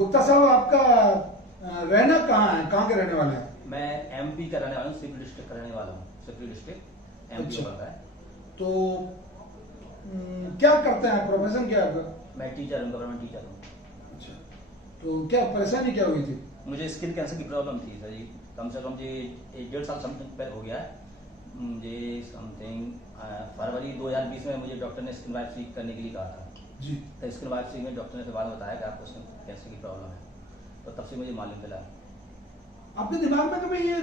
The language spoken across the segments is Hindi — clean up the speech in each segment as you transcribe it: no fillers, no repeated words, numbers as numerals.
गुप्ता साहब, आपका रहना कहाँ है, कहाँ के रहने वाले हैं? मैं एमपी का रहने वाला हूँ, सिवनी डिस्ट्रिक्ट का रहने वाला हूँ। सिवनी डिस्ट्रिक्ट एमपी अच्छा। पड़ता है। तो क्या करते हैं, प्रोफेशन क्या है आपका? मैं टीचर हूँ, गवर्नमेंट टीचर हूँ। अच्छा, तो क्या परेशानी क्या हुई थी? मुझे स्किन कैंसर की प्रॉब्लम थी सर जी, कम से कम जी 1.5 साल समथिंग पहले हो गया है मुझे। समथिंग फरवरी 2020 में मुझे डॉक्टर ने स्किन बायोप्सी करने के लिए कहा था जी। तो स्किन बायोप्सी में डॉक्टर ने फिर बाद में बताया कि आपको स्किन कैंसर की प्रॉब्लम है, तो तब से मुझे मालूम मिला। आपके दिमाग में कभी ये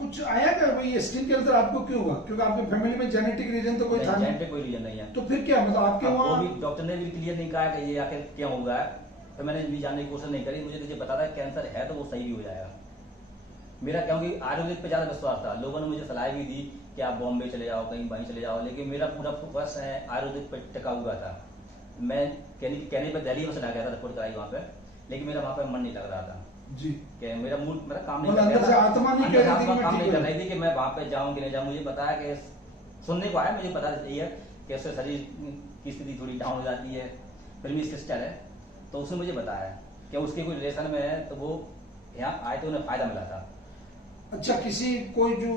कुछ आया क्या भाई ये स्किन कैंसर आपको क्यों हुआ? क्योंकि आपकी फैमिली में जेनेटिक रीजन तो कोई था नहीं। जेनेटिक कोई रीजन नहीं है। तो फिर क्या मतलब आपके वो वहाँ? भी डॉक्टर ने भी क्लियर नहीं कहा कि ये आखिर क्या होगा है, तो मैंने भी जानने की कोशिश नहीं करी। मुझे तो ये बता था कैंसर है तो वो सही भी हो जाएगा मेरा, क्योंकि आयुर्वेदिक पे ज्यादा विश्वास था। लोगों ने मुझे सलाह भी दी कि आप बॉम्बे चले जाओ, कहीं वहीं चले जाओ, लेकिन मेरा पूरा फोकस है आयुर्वेदिक पर टिका हुआ था। मैं कहने पर दिल्ली में चला गया था, रिपोर्ट कराई वहाँ पे, लेकिन मेरा वहाँ पे मन नहीं लग रहा था जी। कि मेरा मूड, मेरा काम नहीं मतलब कर अंदर से रहा था, आत्मा नहीं अंदर कह से रही थी आत्मा कि मैं काम ठीक नहीं हो कर रही थी कि मैं वहाँ पे जाऊँ कि नहीं जाऊँ। मुझे बताया कि सुनने को आया, मुझे पता चाहिए कि उससे शरीर की स्थिति थोड़ी डाउन हो जाती है, फिल्मी सिस्टर है, तो उसने मुझे बताया कि उसके कोई रिलेशन में है, तो वो यहाँ आए तो उन्हें फायदा मिला था। अच्छा, किसी कोई जो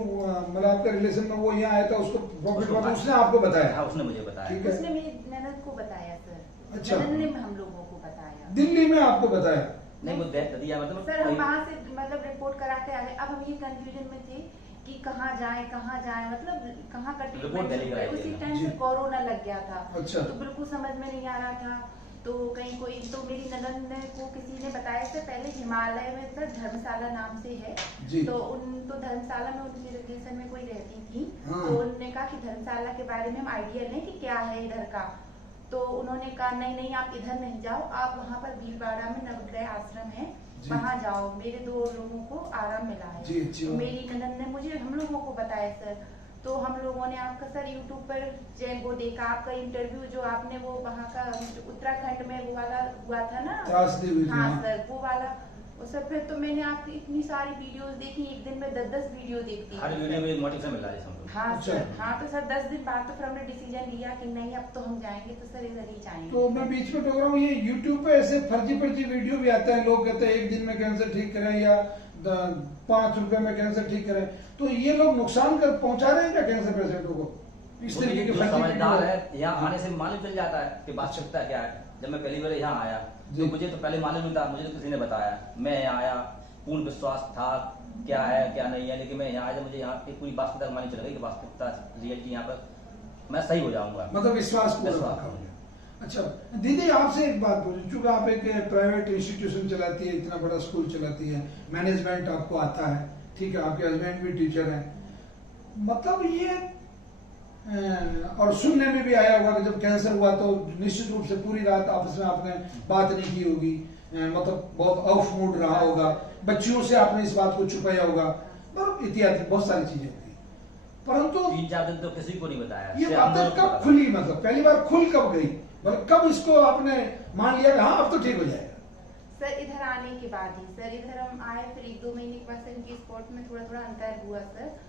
मतलब आपके रिलेशन में वो यहाँ आया था, उसको प्रॉफिट उसको हुआ, तो फायदा- उसने आपको बताया? हाँ, उसने मुझे बताया। ठीक है। उसने मेरी ननद को बताया सर। अच्छा। ननद ने हम लोगों को बताया। दिल्ली में आपको बताया? नहीं, वो दिया मतलब सर हम वहाँ से मतलब रिपोर्ट करा के आ गए। अब हम ये कंफ्यूजन में थे कि कहाँ जाए मतलब कहाँ का रिपोर्ट दिल्ली ट्रीटमेंट। कराई थी उसी ना। टाइम जी। से कोरोना लग गया था। अच्छा। तो बिल्कुल समझ में नहीं आ रहा था। तो कहीं कोई तो मेरी ननद ने को किसी ने बताया से पहले हिमालय में सर धर्मशाला नाम से है। जी। तो तो धर्मशाला में उनकी रिलेशन में कोई रहती थी। हाँ। तो उन्होंने कहा कि धर्मशाला के बारे में हम आइडिया लें कि क्या है इधर का। तो उन्होंने कहा नहीं आप इधर नहीं जाओ, आप वहाँ पर भीलवाड़ा में नवग्रह आश्रम है, वहाँ जाओ। मेरे 2 लोगों को आराम मिला है। जी, अच्छी बात। मेरी ननद ने मुझे हम लोगों को बताया सर। तो हम लोगों ने आपका सर यूट्यूब पर वो देखा, आपका इंटरव्यू जो आपने वो वहाँ का उत्तराखंड में वो वाला हुआ था ना। त्रासदी हुई थी, हाँ हाँ। सर, वो वाला। और सर फिर तो मैंने आपकी इतनी सारी वीडियोस देखी, एक दिन में 10-10 वीडियो देखती हर थी। वीडियो में मोटिवेशन मिल रहा है हमको। हाँ अच्छा। सर, हाँ तो सर 10 दिन बाद तो फिर हमने डिसीजन लिया कि नहीं अब तो हम जाएंगे, तो सर इधर ही जाएंगे। तो मैं बीच में टोक रहा हूँ, ये यूट्यूब पे ऐसे फर्जी वीडियो भी आता है, लोग कहते हैं 1 दिन में कैंसर ठीक करें या 5 रुपए में कैंसर ठीक करें। तो ये लोग नुकसान कर पहुंचा रहे हैं क्या कैंसर पेशेंटों को? इस तरीके के जो फर्जी समझदार वीडियो? है यहाँ आने से मालूम चल जाता है कि वास्तविकता क्या है। जब मैं पहली बार यहाँ आया जी। तो मुझे तो पहले मालूम नहीं था, मुझे तो किसी ने बताया। मैं यहाँ आया, पूर्ण विश्वास था क्या है क्या नहीं है, लेकिन मैं यहाँ आया, मुझे यहाँ की पूरी वास्तविकता मालूम चल गई कि वास्तविकता रियलिटी यहाँ पर मैं सही हो जाऊंगा। मतलब विश्वास पूरा विश्वास। रखा हो गया। अच्छा दीदी, आपसे एक बात पूछूं, चूंकि आप एक प्राइवेट इंस्टीट्यूशन चलाती है, इतना बड़ा स्कूल चलाती है, मैनेजमेंट आपको आता है, ठीक है, आपके हस्बैंड भी टीचर हैं, मतलब ये और सुनने में भी आया होगा कि जब कैंसर हुआ तो निश्चित रूप से पूरी रात आपस में आपने बात नहीं की होगी, मतलब बहुत ऑफ मूड रहा होगा, बच्चियों से आपने इस बात को छुपाया होगा, मतलब इत्यादि बहुत सारी चीजें थी, परंतु 3-4 दिन तो किसी को नहीं बताया। ये सिर्फ हम बातें लोगों को कब पता। खुली, मतलब पहली बार खुल कब गई, मतलब कब इसको आपने मान लिया कि हाँ अब तो ठीक हो जाएगा? सर इधर आने के बाद ही सर, इधर हम आए फिर 1-2 महीने के बाद सर इनकी स्पोर्ट में थोड़ा अंतर हुआ सर।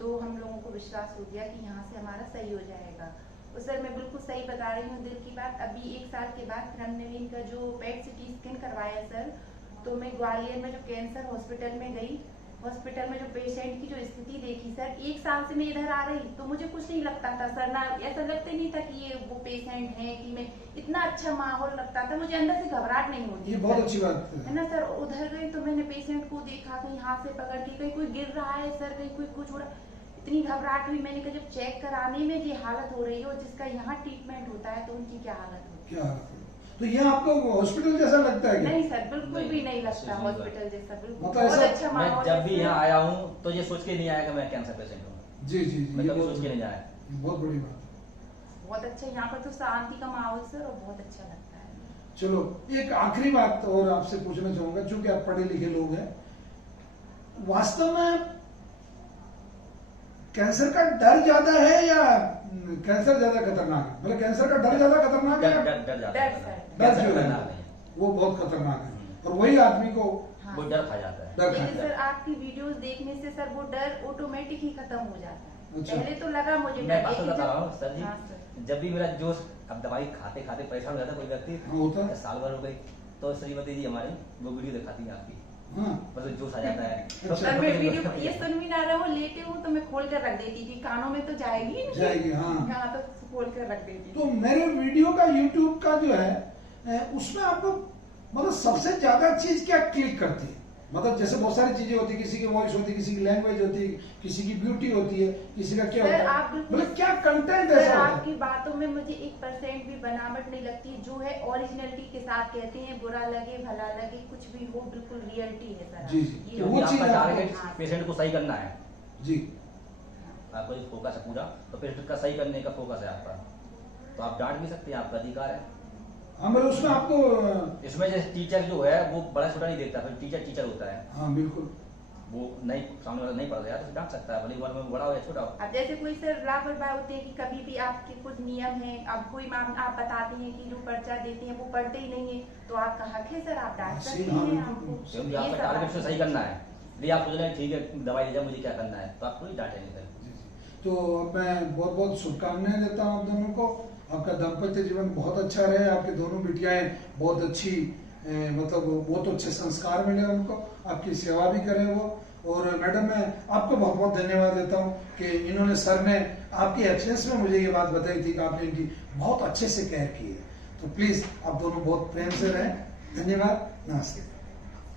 तो हम लोगों को विश्वास हो गया कि यहाँ से हमारा सही हो जाएगा। और सर मैं बिल्कुल सही बता रही हूँ दिल की बात। अभी 1 साल के बाद फिर हमने इनका जो पेट सिटी स्कैन करवाया सर, तो मैं ग्वालियर में जो कैंसर हॉस्पिटल में गई, हॉस्पिटल में जो पेशेंट की जो स्थिति देखी सर, 1 साल से मैं इधर आ रही तो मुझे कुछ नहीं लगता था सर, ना ऐसा लगता नहीं था कि ये वो पेशेंट है, कि मैं इतना अच्छा माहौल लगता था, मुझे अंदर से घबराहट नहीं होती। ये बहुत अच्छी बात है ना सर। उधर गई तो मैंने पेशेंट को देखा, कहीं हाथ से पकड़ के, कहीं कोई गिर रहा है सर, कहीं कोई कुछ हो रहा, इतनी घबराहट हुई। मैंने कहा जब चेक कराने में ये हालत हो रही हो जिसका यहाँ ट्रीटमेंट होता है तो उनकी क्या हालत होगी। क्या तो ये आपको हॉस्पिटल जैसा लगता है क्या? नहीं सर, बिल्कुल नहीं, भी नहीं लगता नहीं, हॉस्पिटल जैसा, बिल्कुल मतलब बहुत ऐसा- अच्छा मैं माहौल जब है भी सर। यहाँ आया हूँ तो ये सोच के नहीं आया कि मैं कैंसर पेशेंट हूँ। जी जी जी, मैं ये कभी बहुत सोच के नहीं आया। बहुत बड़ी बात है। बहुत अच्छा यहाँ पर तो शांति का माहौल सर, और बहुत अच्छा लगता है। चलो एक आखिरी बात और आपसे पूछना चाहूंगा, चूंकि आप पढ़े लिखे लोग हैं, वास्तव में कैंसर का डर ज्यादा है या कैंसर ज्यादा खतरनाक है? मतलब कैंसर का डर ज्यादा खतरनाक है या डर जाता डर है। सर। डर कैंसर जो है खतरनाक नहीं है। वो बहुत खतरनाक है, और वही आदमी को हाँ। वो डर खा जाता है। डर खा लेकिन जाता सर है। आपकी वीडियोस देखने से सर वो डर ऑटोमेटिक ही खत्म हो जाता है। अच्छा। पहले तो लगा मुझे मैं डर, बात लेकिन बता रहा जब- हूँ सर जी, हाँ सर। जब भी मेरा जोश, अब दवाई खाते खाते परेशान हो जाता है कोई व्यक्ति, हाँ, होता है। साल भर हो गई तो श्रीमती जी हमारे वो वीडियो दिखाती है आपकी, हाँ मतलब जोश आ जाता है। अच्छा। सर मैं वीडियो ये सुन भी ना रहा हूँ, लेटे हूँ तो मैं खोल कर रख देती थी, कानों में तो जाएगी ही नहीं। जाएगी, हाँ। हाँ तो खोल कर रख देती तो मेरे वीडियो का यूट्यूब का जो है उसमें आपको मतलब सबसे ज्यादा चीज क्या क्लिक करती है? मतलब जैसे बहुत सारी चीजें होती है, किसी की वॉइस होती है, किसी की लैंग्वेज होती है, किसी की ब्यूटी होती है, किसी का क्या सर, होता आप है, बिल्कुल- मतलब क्या कंटेंट सर ऐसा होता आपकी है? बातों में मुझे 1% भी बनावट नहीं लगती, जो है ओरिजिनलिटी के साथ कहते हैं, बुरा लगे भला लगे कुछ भी हो, बिल्कुल रियलिटी है सर। जी, जी। ये तो वो क्योंकि चीज़ आपका आपको- टारगेट हाँ। पेशेंट को सही करना है, जी आपको जो फोकस है पूरा, तो पेशेंट का सही करने का फोकस है आपका, तो आप डांट भी सकते हैं, आपका अधिकार है। हाँ, मतलब उसमें आपको इसमें जैसे टीचर जो है वो बड़ा छोटा नहीं देखता, फिर टीचर टीचर होता है, हाँ बिल्कुल वो नहीं सामने वाला नहीं पढ़ रहा है तो डांट सकता है, भले उम्र में बड़ा हो या छोटा हो। अब जैसे कोई सर लापरवाह होते हैं कि कभी भी आपके कुछ नियम हैं, अब कोई आप बताते हैं कि जो पर्चा देते हैं वो पढ़ते ही नहीं है, तो आपका हक है सर, आप डांट हाँ, सकते हाँ, हैं बिल्कुल, आपको। क्योंकि ये आपका सब टारगेट बात से सही करना है, यदि आप सोच रहे हैं ठीक है दवाई दे जाए मुझे क्या करना है, तो आप कोई डांटे नहीं सर। जी, जी। तो अब मैं बहुत बहुत शुभकामनाएं देता हूँ आप दोनों को, आपका दाम्पत्य जीवन बहुत अच्छा रहे, आपकी दोनों बिटियाएं बहुत अच्छी मतलब बहुत अच्छे संस्कार मिले उनको, आपकी सेवा भी करें वो। और मैडम मैं आपको बहुत बहुत धन्यवाद देता हूँ कि इन्होंने सर ने आपकी एब्सेंस में मुझे ये बात बताई थी कि आपने इनकी बहुत अच्छे से केयर की है। तो प्लीज आप दोनों बहुत प्रेम से रहें। धन्यवाद, नमस्ते।